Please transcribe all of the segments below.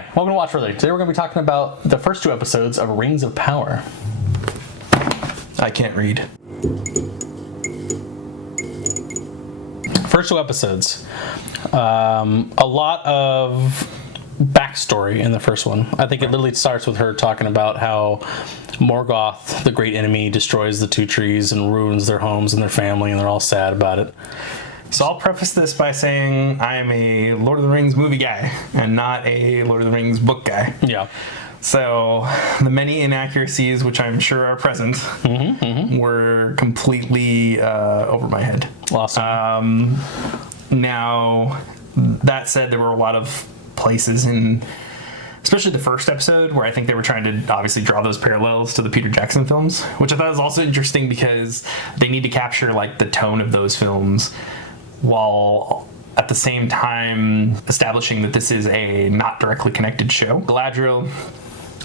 Hi, welcome to Watch Further. Today we're going to be talking about the first 2 episodes of Rings of Power. I can't read. First 2 episodes. A lot of backstory in the first one. I think it literally starts with her talking about how Morgoth, the great enemy, destroys the 2 trees and ruins their homes and their family, and they're all sad about it. So I'll preface this by saying I am a Lord of the Rings movie guy and not a Lord of the Rings book guy. Yeah. So the many inaccuracies, which I'm sure are present, were completely over my head. Awesome. Now, that said, there were a lot of places in, especially the first episode, where I think they were trying to obviously draw those parallels to the Peter Jackson films, which I thought was also interesting because they need to capture like the tone of those films while at the same time establishing that this is a not directly connected show. Galadriel,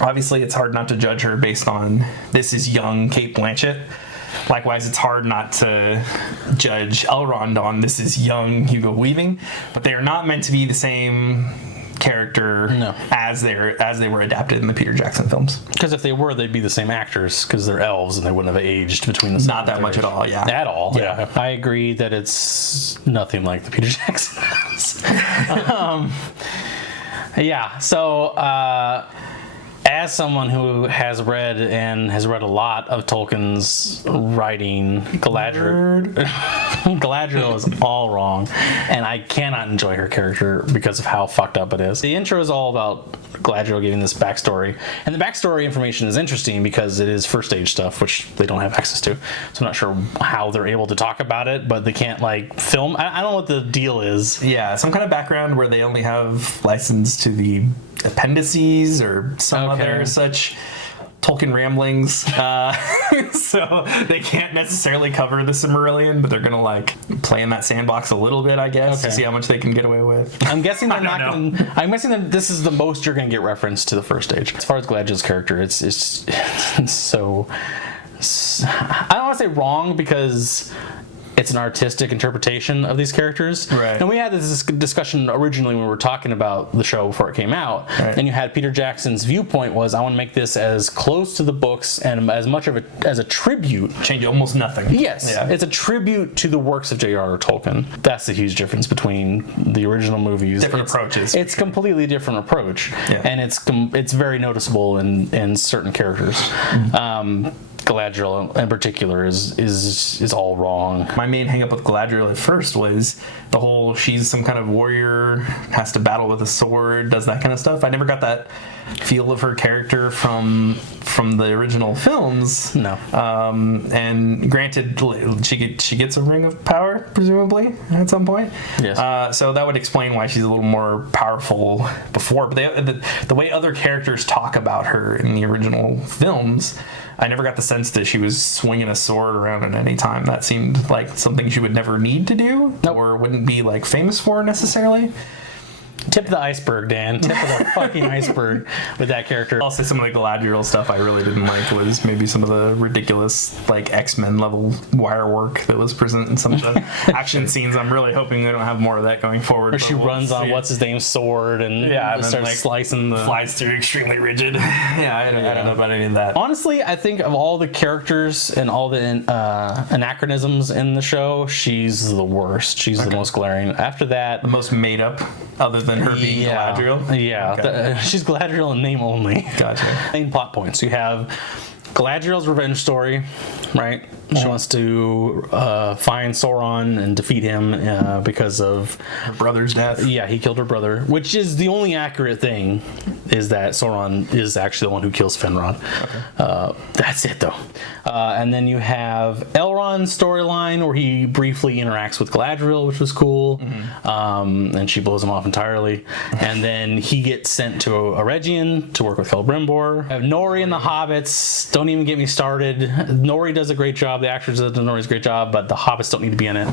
obviously it's hard not to judge her based on this is young Cate Blanchett. Likewise, it's hard not to judge Elrond on this is young Hugo Weaving, but they are not meant to be the same character as they were adapted in the Peter Jackson films. Because if they were, they'd be the same actors because they're elves and they wouldn't have aged between the Not that much at all, yeah. At all, yeah. I agree that it's nothing like the Peter Jackson films. Yeah, so as someone who has read a lot of Tolkien's writing, Galadriel is all wrong, and I cannot enjoy her character because of how fucked up it is. The intro is all about Galadriel giving this backstory, and the backstory information is interesting because it is first age stuff, which they don't have access to, so I'm not sure how they're able to talk about it, but they can't like film. I don't know what the deal is. Yeah, some kind of background where they only have license to the appendices or some other such Tolkien ramblings, so they can't necessarily cover the Silmarillion, but they're gonna like play in that sandbox a little bit, I guess, to see how much they can get away with. I'm guessing they're not gonna, I'm guessing that this is the most you're gonna get reference to the first age. As far as Galadriel's character, it's so I don't want to say wrong because it's an artistic interpretation of these characters. Right. And we had this discussion originally when we were talking about the show before it came out. Right. And you had Peter Jackson's viewpoint was, I want to make this as close to the books and as much of as a tribute. Change almost nothing. Yes. Yeah. It's a tribute to the works of J.R.R. Tolkien. That's the huge difference between the original movies. Different approaches. It's completely different approach. Yeah. And it's very noticeable in certain characters. Galadriel in particular is all wrong. My main hang up with Galadriel at first was the whole she's some kind of warrior, has to battle with a sword, does that kind of stuff. I never got that feel of her character from the original films. No. And granted, she gets a ring of power, presumably, at some point. Yes. So that would explain why she's a little more powerful before. But the way other characters talk about her in the original films, I never got the sense that she was swinging a sword around at any time. That seemed like something she would never need to do, or wouldn't be like famous for necessarily. Tip of the iceberg, Dan. Tip of the fucking iceberg with that character. I'll say some of the Galadriel stuff I really didn't like was maybe some of the ridiculous like X-Men level wire work that was present in some of the action scenes. I'm really hoping they don't have more of that going forward. Where she runs on what's his name's sword and starts like slicing the flies through extremely rigid. I don't know about any of that. Honestly, I think of all the characters and all the anachronisms in the show, she's the worst. She's the most glaring. After that, the most made up, other than her being Galadriel? Yeah. Okay. She's Galadriel in name only. Gotcha. Main plot points. You have Galadriel's revenge story, right? She wants to find Sauron and defeat him because of her brother's death. Yeah, he killed her brother, which is the only accurate thing, is that Sauron is actually the one who kills Finrod. Okay. That's it, though. And then you have Elrond's storyline, where he briefly interacts with Galadriel, which was cool, and she blows him off entirely. And then he gets sent to Eregion to work with Celebrimbor. I have Nori and the Hobbits. Don't even get me started. Nori does a great job. The actors does a great job, but the hobbits don't need to be in it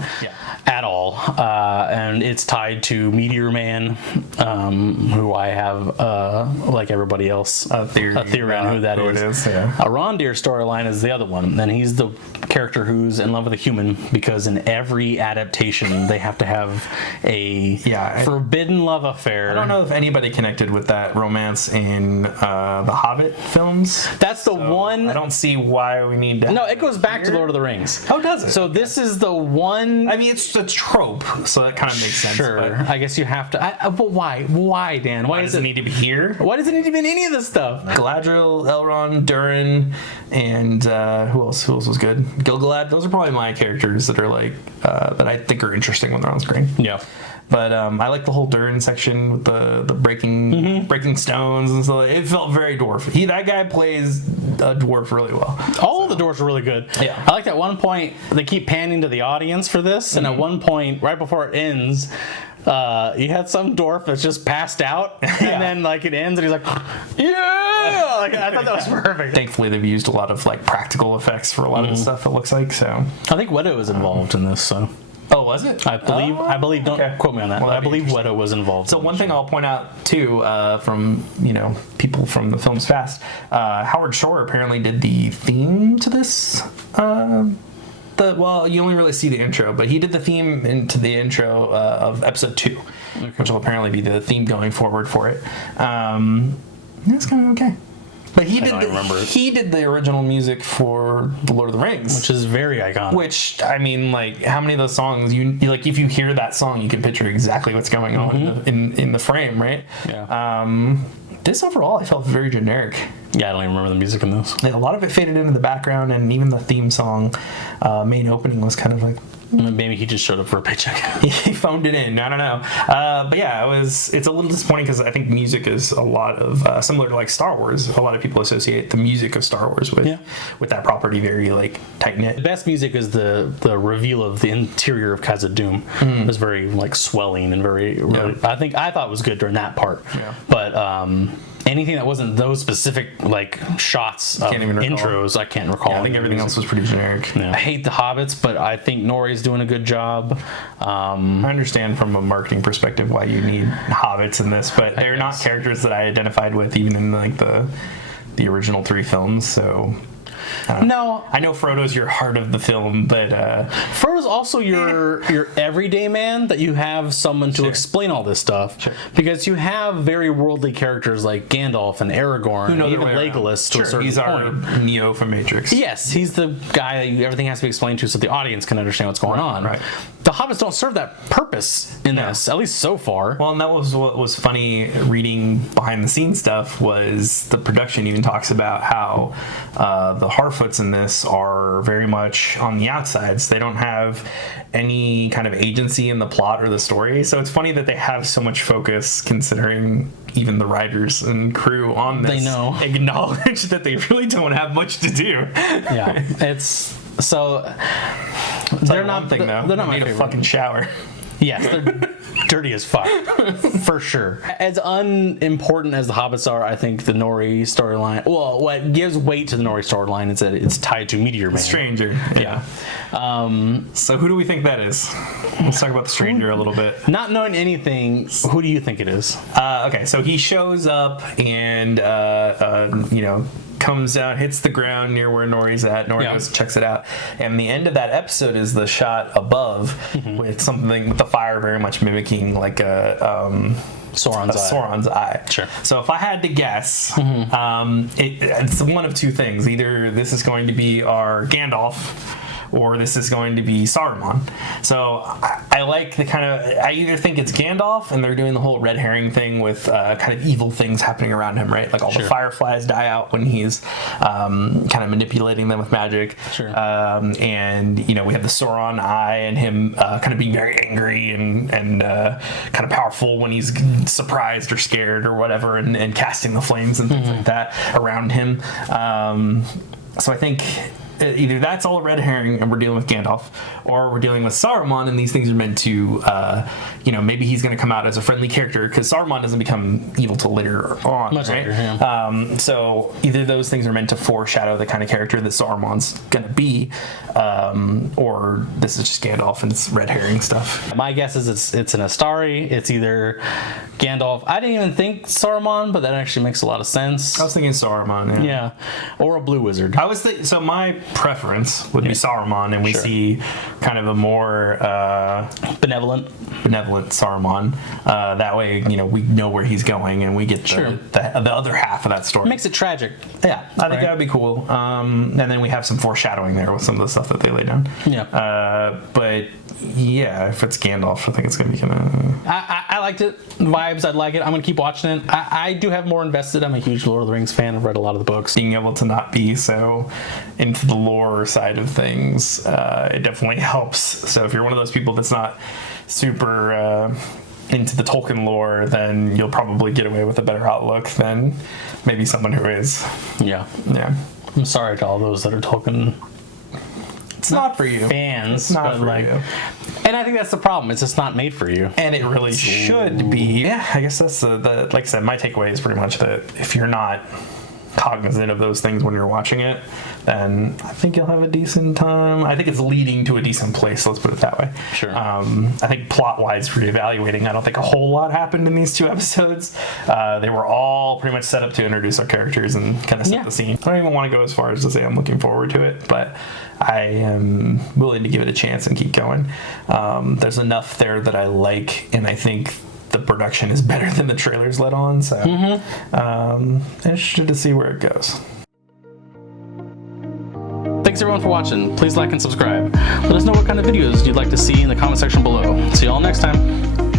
at all. And it's tied to Meteor Man, who I have, like everybody else, a theory on who that is. A Rondir storyline is the other one, and he's the character who's in love with a human, because in every adaptation they have to have a forbidden love affair. I don't know if anybody connected with that romance in the Hobbit films. That's the one. I don't see why we need to. No, it goes back to Lord of the Rings. Oh, does it? So this is the one. I mean, it's a trope, so that kind of makes sense. Sure, I guess you have to. But why? Why, Dan? Why does it need to be here? Why does it need to be in any of this stuff? Galadriel, Elrond, Durin, and who else? Who else was good? Gil-galad. Those are probably my characters that are like that I think are interesting when they're on screen. Yeah. But I like the whole Durin section with the breaking stones and so it felt very dwarf. That guy plays a dwarf really well. All of the dwarves are really good. Yeah. I like that one point they keep panning to the audience for this, and at one point right before it ends, you had some dwarf that's just passed out, and then like it ends, and he's like, yeah. Like, I thought that was perfect. Thankfully, they've used a lot of like practical effects for a lot of the stuff. It looks like so. I think Wedo was involved in this, so. Oh, was it? I believe. Don't quote me on that. Well, I believe Wedo was involved. So one thing I'll point out too, from people from the Films Fast, Howard Shore apparently did the theme to this. Well, you only really see the intro, but he did the theme into the intro of episode 2, which will apparently be the theme going forward for it. It's kind of okay. But he did the original music for The Lord of the Rings, which is very iconic. Which, I mean, like, how many of those songs you like? If you hear that song, you can picture exactly what's going on in the frame, right? Yeah. This overall, I felt very generic. Yeah, I don't even remember the music in this. Yeah, a lot of it faded into the background, and even the theme song, main opening, was kind of like. Maybe he just showed up for a paycheck. He phoned it in. I don't know. But yeah, it's a little disappointing because I think music is a lot of similar to like Star Wars. A lot of people associate the music of Star Wars with that property very like tight knit. The best music is the reveal of the interior of Khazad-dûm. It was very like swelling and very. I thought it was good during that part. Yeah. But anything that wasn't those specific like shots of intros, I can't recall. Yeah, I think everything else was pretty generic. Yeah. I hate the Hobbits, but I think Nori's doing a good job. I understand from a marketing perspective why you need Hobbits in this, but they're not characters that I identified with even in like the original 3 films. So. No, I know Frodo's your heart of the film, but Frodo's also your everyday man that you have someone to explain all this stuff because you have very worldly characters like Gandalf and Aragorn, and even Legolas to a certain point. He's our Neo from Matrix. Yes, he's the guy that everything has to be explained to so the audience can understand what's going on. Right. The Hobbits don't serve that purpose in this, at least so far. Well, and that was what was funny reading behind the scenes stuff was the production even talks about how the Harfoots in this are very much on the outsides. They don't have any kind of agency in the plot or the story. So it's funny that they have so much focus considering even the writers and crew on this acknowledge that they really don't have much to do. Yeah, it's so they're not thing though. They're not my favorite. Fucking shower. Yes, they're dirty as fuck, for sure. As unimportant as the Hobbits are, I think the Nori storyline. Well, what gives weight to the Nori storyline is that it's tied to Meteor Man. Stranger. Yeah. So who do we think that is? Let's talk about the Stranger a little bit. Not knowing anything, who do you think it is? Okay, so he shows up and comes down, hits the ground near where Nori's at. Nori goes, checks it out. And the end of that episode is the shot above with something with the fire very much mimicking like Sauron's eye. Sure. So if I had to guess, it's one of two things. Either this is going to be our Gandalf, or this is going to be Saruman. So I like the kind of, I either think it's Gandalf and they're doing the whole red herring thing with kind of evil things happening around him, right? Like all the fireflies die out when he's kind of manipulating them with magic. Sure. And, we have the Sauron eye and him kind of being very angry and kind of powerful when he's surprised or scared or whatever and casting the flames and things like that around him. So I think either that's all a red herring and we're dealing with Gandalf, or we're dealing with Saruman and these things are meant to, maybe he's going to come out as a friendly character because Saruman doesn't become evil till later on, Much right? later, yeah. So either those things are meant to foreshadow the kind of character that Saruman's going to be, or this is just Gandalf and it's red herring stuff. My guess is it's an Astari. It's either Gandalf. I didn't even think Saruman, but that actually makes a lot of sense. I was thinking Saruman, Yeah, or a blue wizard. I was so my preference would be Saruman, and we Sure. see kind of a more Benevolent. benevolent Saruman. That way, we know where he's going, and we get Sure. the other half of that story. Makes it tragic. Yeah, I think Right. that would be cool. And then we have some foreshadowing there with some of the stuff that they lay down. Yeah. But yeah, if it's Gandalf, I think it's going to be kind of. I liked it. Vibes, I'd like it. I'm going to keep watching it. I do have more invested. I'm a huge Lord of the Rings fan. I've read a lot of the books. Being able to not be so into the lore side of things, it definitely helps. So if you're one of those people that's not super into the Tolkien lore, then you'll probably get away with a better outlook than maybe someone who is. Yeah. Yeah. I'm sorry to all those that are Tolkien It's not for you. fans. It's not but for you. And I think that's the problem. It's just not made for you. And it really should be. Yeah, I guess that's the like I said, my takeaway is pretty much that if you're not cognizant of those things when you're watching it, then I think you'll have a decent time. I think it's leading to a decent place, let's put it that way. Sure. I think plot-wise, reevaluating, I don't think a whole lot happened in these 2 episodes. They were all pretty much set up to introduce our characters and kind of set the scene. I don't even want to go as far as to say I'm looking forward to it, but I am willing to give it a chance and keep going. There's enough there that I like, and I think the production is better than the trailers let on, so interested to see where it goes. Thanks everyone for watching. Please like and subscribe. Let us know what kind of videos you'd like to see in the comment section below. See you all next time.